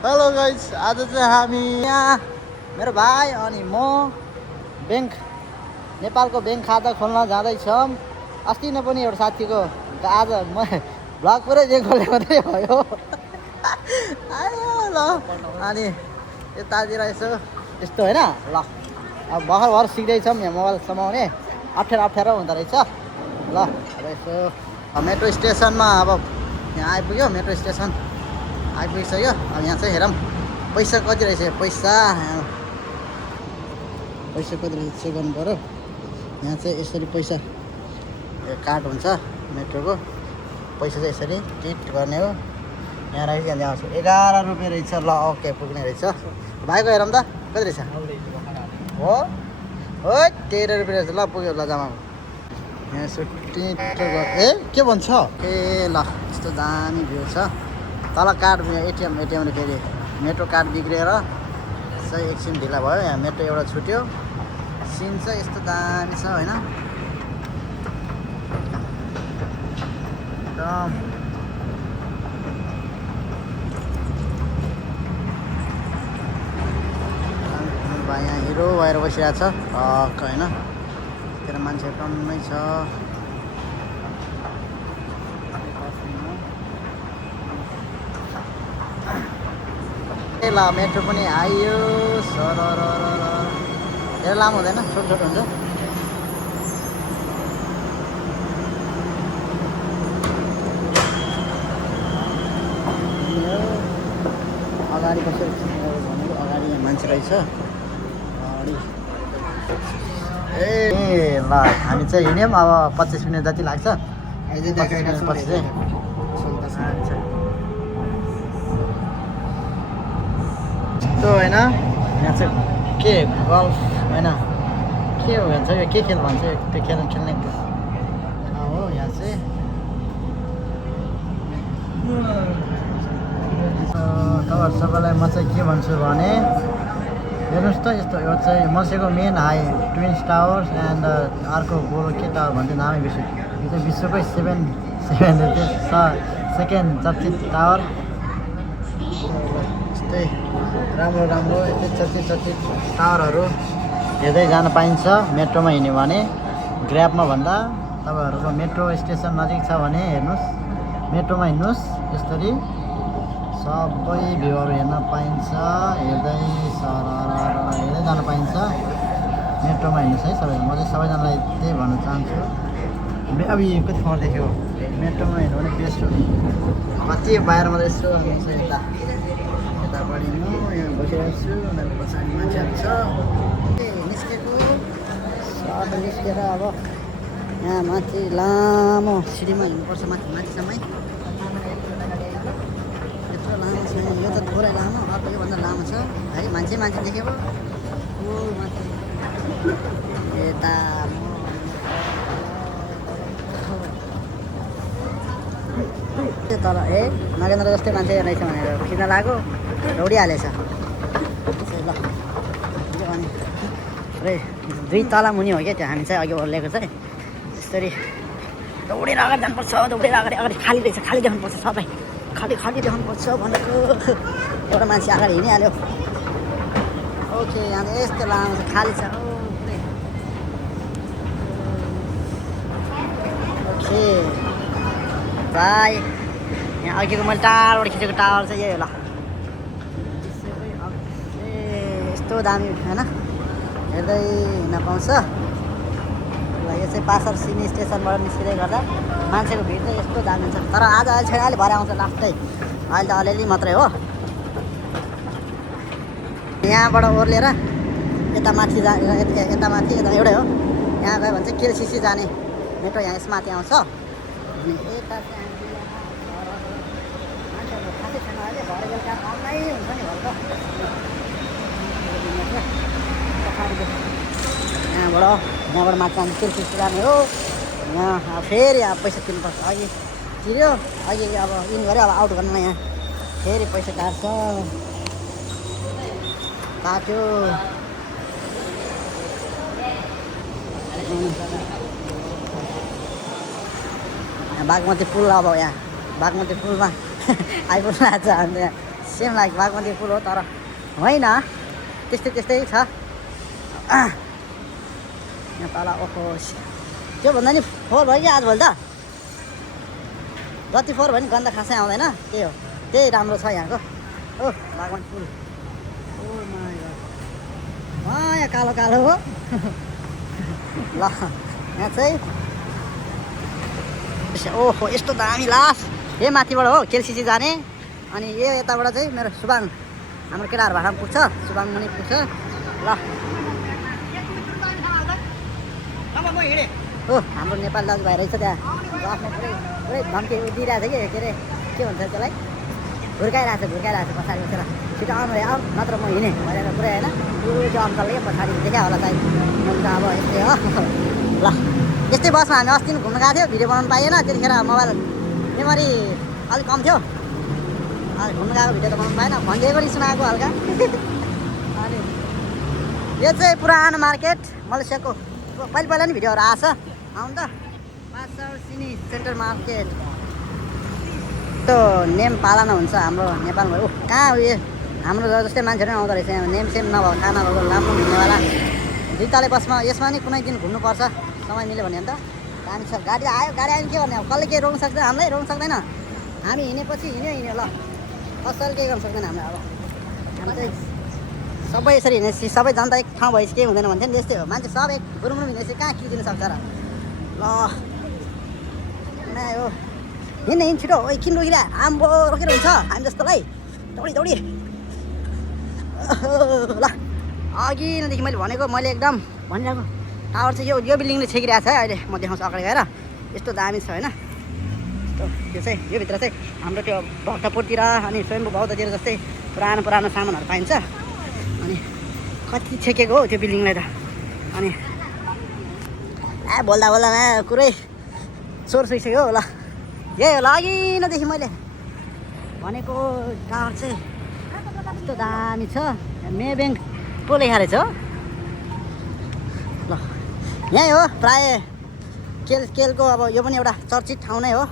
Hello guys, आज चाहिँ हामी यहाँ मेरो भाइ अनि म ब्याङ्क नेपालको ब्याङ्क खाता खोल्न जाँदैछौँ। अस्ति नै पनि एउटा साथीको आज म भ्लग पुरै ब्याङ्क खोल्ने मात्रै भयो। आयो ल अनि यतातिर यसो यस्तो होइन ल अब भर्खर सिक्दैछौँ यहाँ मोबाइल समाउने अप्ठ्यारो हुँदो रहेछ। ल अब यसो मेट्रो स्टेसनमा अब यहाँ आइपुग्यो। मेट्रो स्टेसन आइपुगिसक्यो। अब यहाँ चाहिँ हेरौँ पैसा कति रहेछ। पैसा कति रहेछ चेक गर्नु पऱ्यो। यहाँ चाहिँ यसरी पैसा कार्ड हुन्छ मेट्रोको। पैसा चाहिँ यसरी टिट गर्ने हो। यहाँ रहेछ यहाँ आउँछु 11 रुपियाँ रहेछ। ल ओके पुग्ने रहेछ। भाइको हेरौँ त कति रहेछ हो। हो 13 रुपियाँ रहेछ। ल पुग्यो ल जम्मा। यहाँ यसो टिट के भन्छ ए ल यस्तो दामी भ्यू छ। तल कार्ड एटिएमले फेरि मेट्रो कार्ड बिग्रिएर चाहिँ एकछिन ढिला भयो। यहाँ मेट्रो एउटा छुट्यो। सिन चाहिँ यस्तो दामी छ होइन। एकदम भाइ यहाँ हिरो भएर बसिरहेको छ होइन। त्यहाँ मान्छे टन्नै छ। ल मेट्रो पनि आइयो। सर धेरै लामो हुँदैन, छोटो हुन्छ। अगाडि कसरी भनेको अगाडि यहाँ मान्छे रहेछ अगाडि। ए ल हामी चाहिँ हिँड्यौँ। अब 25 मिनट जति लाग्छ। 25 मिनट पछि चाहिँ यस्तो होइन। यहाँ चाहिँ के गल्फ होइन के भन्छ यो के खेल भन्छ त्यो खेल खेल्ने ठाउँ हो। यहाँ चाहिँ तपाईँहरू सबैलाई म चाहिँ के भन्छु भने हेर्नुहोस् त यस्तो यो चाहिँ मसेको main high twins towers and अर्को गोलो के टावर भन्छ नामै बिर्सेँ। यो चाहिँ विश्वकै सेकेन्ड चर्चित टावर। यस्तै राम्रो यस्तै चर्चित टावरहरू हेर्दै जान पाइन्छ मेट्रोमा हिँड्यो भने। ग्र्याबमा भन्दा तपाईँहरूको मेट्रो स्टेसन नजिक छ भने हेर्नुहोस् मेट्रोमा हिँड्नुहोस्। यसरी सबै भ्यूहरू हेर्न पाइन्छ। हेर्दै जान पाइन्छ मेट्रोमा हिँड्नुहोस् है सबैजना। म चाहिँ सबैजनालाई त्यही भन्न चाहन्छु। अब यो कति खबर देख्यो मेट्रोमा हिँड्यो भने बेस्ट हो। कति बाहिर मात्रै यसो यतापट्टि म यहाँ बसिरहेको छु। उनीहरूको पछाडि मान्छेहरू छ निस्केको। सर्ट निस्केर अब यहाँ माथि लामो सिँढीमा हिँड्नुपर्छ। माथिसम्मै यत्रो लामो छ। यो त थोरै लामो, अर्को योभन्दा लामो छ है। मान्छे देखेको ओ माथि यता तर नरेन्द्र जस्तै मान्छे रहेछ भनेर किन लाग्यो दौडिहालेछ। ल अनि पुरै 2 तला मुनि हो क्या त्यो। हामी चाहिँ अघि ओर्लेको चाहिँ यसरी दौडेर अगाडि जानुपर्छ। दौडेर अगाडि खाली रहेछ। खाली देखाउनुपर्छ सबै। खाली देखाउनुपर्छ भनेको एउटा मान्छे अगाडि हिँडिहाल्यो। ओके यहाँ चाहिँ यस्तो लामो छ खाली छ। Okay by. यहाँ अघिको मैले टाढोबाट खिचेको टावर चाहिँ यही हो। ल यस्तो दामी होइन हेर्दै हिँड्न पाउँछ। ल यो चाहिँ पासर सिनी स्टेसनबाट निस्किँदै गर्दा मान्छेको भिड चाहिँ यस्तो दामी हुन्छ। तर अहिले छैन, अहिले भरे आउँछ लास्टै। अहिले त अलिअलि मात्रै हो। यहाँबाट ओर्लेर यता माथि यता एउटै हो। यहाँ गयो भने चाहिँ केलसिसी जाने मेट्रो यहाँ यसमाथि आउँछ। अनि यता चाहिँ मान्छेहरू खासै छैन अहिले। भरे बेलुका आउनै हुन्छ नि भरे त। यहाँबाट माथि जाने केलसिसी जाने हो। यहाँ फेरि अब पैसा तिर्नुपर्छ। अघि तिर्यो, अघि अब इन गऱ्यो, अब आउट गर्नुमा यहाँ फेरि पैसा काट्यो। बागमती पुल अब यहाँ बागमती पुलमा आइपुग्नु लाग्छ। अन्त यहाँ सेम लाइक बागमती पुल हो तर होइन त्यस्तै त्यस्तै छ यहाँ तल ओहो त्योभन्दा नि फोहोर भयो कि आजभोलि त जति फोहोर भयो नि गन्ध खासै आउँदैन त्यही हो त्यही राम्रो छ यहाँको हो बागमती पुल ओ माय गॉड यहाँ कालो कालो हो ल यहाँ चाहिँ ओहो यस्तो दामी लास यही माथिबाट हो केलसिसी जाने अनि यताबाट चाहिँ मेरो सुबाङ हाम्रो केटाहरू भाडामा पुग्छ सुबाङ मुनि पुग्छ ल हो हाम्रो नेपाल दाजुभाइ रहेछ त्यहाँ आफ्नो पुरै धम्की दिइरहेको छ कि के भन्छ त्यसलाई भुर्काइरहेको छ पछाडि बसेर छिटो आउनु आऊ नत्र म हिँडेँ भनेर पुरै होइन त्यो अङ्कलले पछाडि देखा होला सायद त अब यस्तै हो ल यस्तै बसमा हामी अस्ति घुम्न गएको थियो भिडियो बनाउनु पाइएन त्यतिखेर मोबाइल मेमोरी अलिक कम थियो अनि घुम्न गएको भिडियो त बनाउनु पाएन भनिदिएको नि सुनाएको हल्का अनि यो चाहिँ पुरानो मार्केट मलेसियाको पहिला नि भिडियोहरू आएछ आउनु त पासार सिनी सेन्टर मार्केट त्यो नेम पालना हुन्छ हाम्रो नेपालमा कहाँ उयो हाम्रो जस्तै मान्छेहरू आउँदो रहेछ यहाँ नेम सेम नभएको थाहा नभएको लामो घुम्नेवाला दुई तले बसमा यसमा नि कुनै दिन घुम्नुपर्छ समय मिल्यो भने अन्त दामी छ गाडी आयो के गर्ने अब कसले केही रोक्न सक्दैन हामीलाई रोक्न सक्दैन हामी हिँडेपछि हिँड्यो ल कसैले केही गर्न सक्दैन हामीलाई अब हामी चाहिँ सबै यसरी हिँडेपछि सबै जनता एक ठाउँ भएपछि केही हुँदैन भन्थ्यो नि त्यस्तै हो मान्छे सब एक गुरुङ हिँडेपछि कहाँ किदिनु सक्छ र ल हो हिँड्ने छिटो ओ किन रोकिरह आम्बो रोकेर हुन्छ हामी जस्तोलाई दौडी ल अघि नदेखि मैले भनेको मैले एकदम भनिरहेको टावर चाहिँ यो बिल्डिङले छेकिरहेको छ है अहिले म देखाउँछु अगाडि गएर यस्तो दामी छ होइन त्यो चाहिँ यो भित्र चाहिँ हाम्रो त्यो भक्तपुरतिर अनि स्वयम्भू बौद्धतिर जस्तै पुरानो सामानहरू पाइन्छ अनि कति छेकेको हो त्यो बिल्डिङलाई त अनि बोल्दा कुरै चोर सुइसक्यो हो ल यही हो ल अघि नदेखि मैले भनेको टावर चाहिँ यस्तो दामी छ मे ब्याङ्क पो लेखा रहेछ हो ल यहीँ हो प्राय केलको अब यो पनि एउटा चर्चित ठाउँ नै हो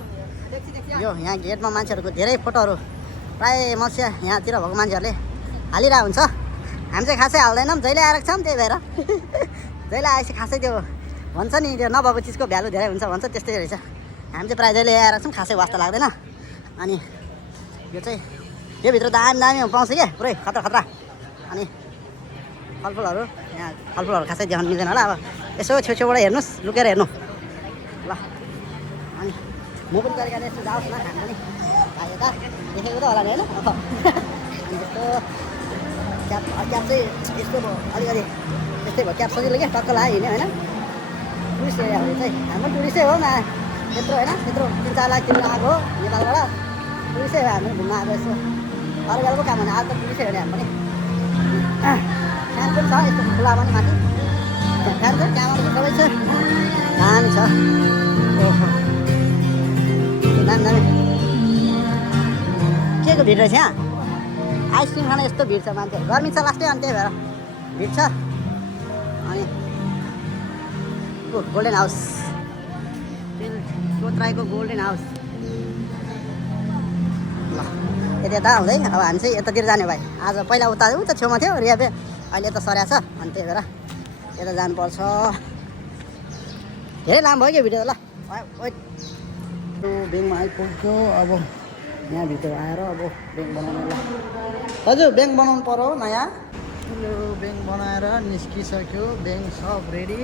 यो यहाँ गेटमा मान्छेहरूको धेरै फोटोहरू प्राय मसिया यहाँतिर भएको मान्छेहरूले हालिरहेको हुन्छ हामी चाहिँ खासै हाल्दैनौँ जहिले आएर छौँ त्यही भएर जहिले आएपछि खासै त्यो भन्छ नि त्यो नभएको चिजको भ्यालु धेरै हुन्छ भन्छ त्यस्तै रहेछ हामी चाहिँ प्रायः जहिले आएर छौँ खासै वास्ता लाग्दैन अनि यो चाहिँ यो भित्र दामी पाउँछ क्या पुरै खतरा अनि फलफुलहरू यहाँ फलफुलहरू खासै देखाउनु मिल्दैन होला अब यसो छेउछेउबाट हेर्नुहोस् लुकेर हेर्नु ल अनि म पनि कहिले यस्तो जाओस् न खानु पनि भाइ यता देखेको त होला नि होइन अनि जस्तो क्याब चाहिँ यस्तो भयो अलिकति त्यस्तै भयो क्याब सजिलो क्या टक्क लाग्यो हिँड्यो होइन टुरिस्ट एरियाहरू चाहिँ हाम्रो टुरिस्टै हो न त्यत्रो होइन त्यत्रो 3-4 लाख तिर्न आएको हो नेपालबाट टुरिस्टै हो हामी घुम्न आएको यसो अरू बेला पो काम भने आज त टुरिस्टै हो नि हामी पनि फ्यान पनि छ यस्तो खुला पनि माथि फ्यान छ क्यामेरा पनि सबै छ दामी छ ओहो दामी के को भिड रहेछ यहाँ आइसक्रिम खान यस्तो भिड छ मान्छे गर्मी छ लास्टै अनि त्यही भएर भिड छ अनि गोल्डन हाउस कोत्राईको गोल्डन हाउस ल यता यता हुँदै अब हामी चाहिँ यतातिर जाने भाइ आज पहिला उता छेउमा थियो रियाबे अहिले यता सर्या छ अनि त्यही भएर यता जानुपर्छ धेरै लामो भयो क्या भिडियो ल ब्याङ्कमा आइपुग्यो अब यहाँभित्र आएर अब ब्याङ्क बनाउनु ल हजुर ब्याङ्क बनाउनु पर्यो नयाँ ब्याङ्क बनाएर निस्किसक्यो ब्याङ्क सब रेडी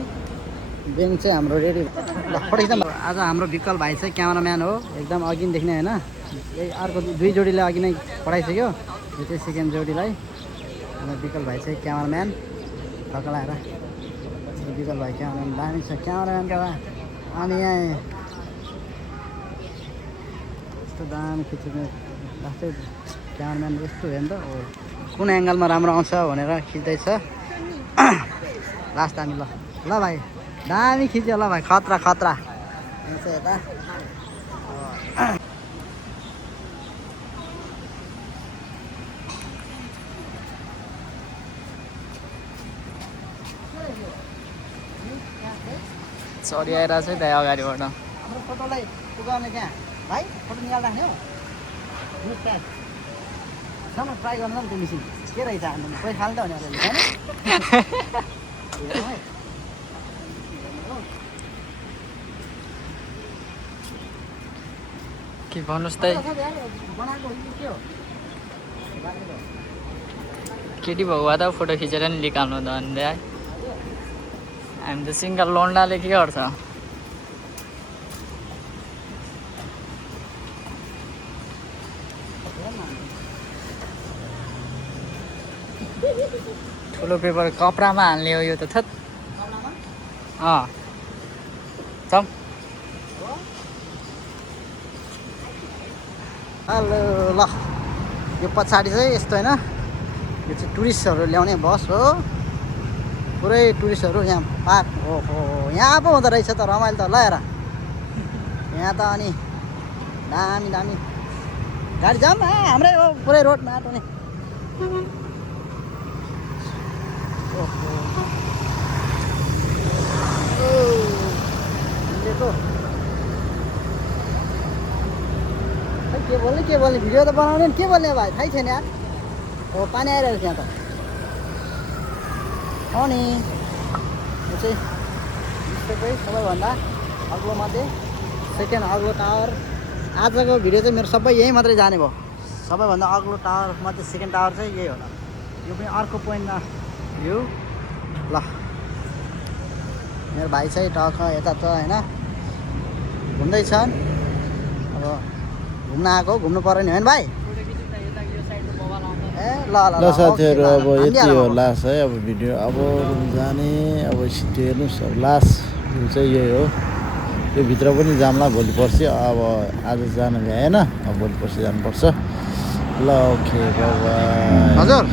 ब्याङ्क चाहिँ हाम्रो रेडी ल एकदम आज हाम्रो विकल भाइ चाहिँ क्यामेराम्यान हो एकदम अघिदेखि नै होइन यही अर्को 2 जोडीले अघि नै पठाइसक्यो यो चाहिँ सेकेन्ड जोडीलाई हाम्रो विकल भाइ चाहिँ क्यामेराम्यान ढकलाएर विकल भाइ क्यामेराम्यान दामी छ क्यामेराम्यानका अनि यहाँ यस्तो दामी खिच्ने लास्टै क्यामेराम्यान यस्तो हेर्नु त कुन एङ्गलमा राम्रो आउँछ भनेर खिच्दैछ लास्ट दामी ल भाइ दामी खिच्यो ल भाइ खतरा यता सरी आइरहेको छ त्यहाँ अगाडिबाट हाम्रो फोटोलाई पुगाउने त्यहाँ भाइ फोटो निकाल्दा नि हौ भित्रमा ट्राई गर्नु नि त्यो मिसिन के रहेछ हान्नु पैसा हाल्दा भने अलिअलि होइन हेरौँ है। के भन्नुहोस् त बनाएको के हो केटी भएको भए त फोटो खिचेर नि निकाल्नु त अन्त हामी त सिङ्गल लोन्डाले के गर्छ ठुलो पेपर कपडामा हाल्ने हो यो त थत चम हेलो ल यो पछाडि चाहिँ यस्तो होइन यो चाहिँ टुरिस्टहरू ल्याउने बस हो पुरै टुरिस्टहरू यहाँ पार्क हो यहाँ पो हुँदो रहेछ त रमाइलो त ल हेर यहाँ त अनि दामी दामी गाडी जाऊँ हाम्रै हो पुरै रोड माटो नि के बोल्ने भिडियो त बनाउने नि के बोल्ने भाइ थाहै छैन यार हो पानी आइरहेको छ यहाँ त हो नि यो चाहिँ विश्वकै सबैभन्दा अग्लोमध्ये सेकेन्ड अग्लो टावर आजको भिडियो चाहिँ मेरो सबै यही मात्रै जाने भयो सबैभन्दा अग्लो टावर मध्ये सेकेन्ड टावर चाहिँ यही होला यो पनि अर्को पोइन्टमा भ्यू ल मेरो भाइ चाहिँ टक्क यता त होइन घुम्दैछन् अब घुम्न आएको घुम्नु पर्यो नि होइन भाइ ए ल ल ल साथीहरू अब यति हो लास्ट है अब भिडियो अब जाने अब सिटी हेर्नुहोस् अब लास्ट भ्यू चाहिँ यही हो यो भित्र पनि जाम्ला भोलि पर्सि अब आज जान भ्याएन अब भोलि पर्सि जानुपर्छ ल ओके बाइ बाइ हजुर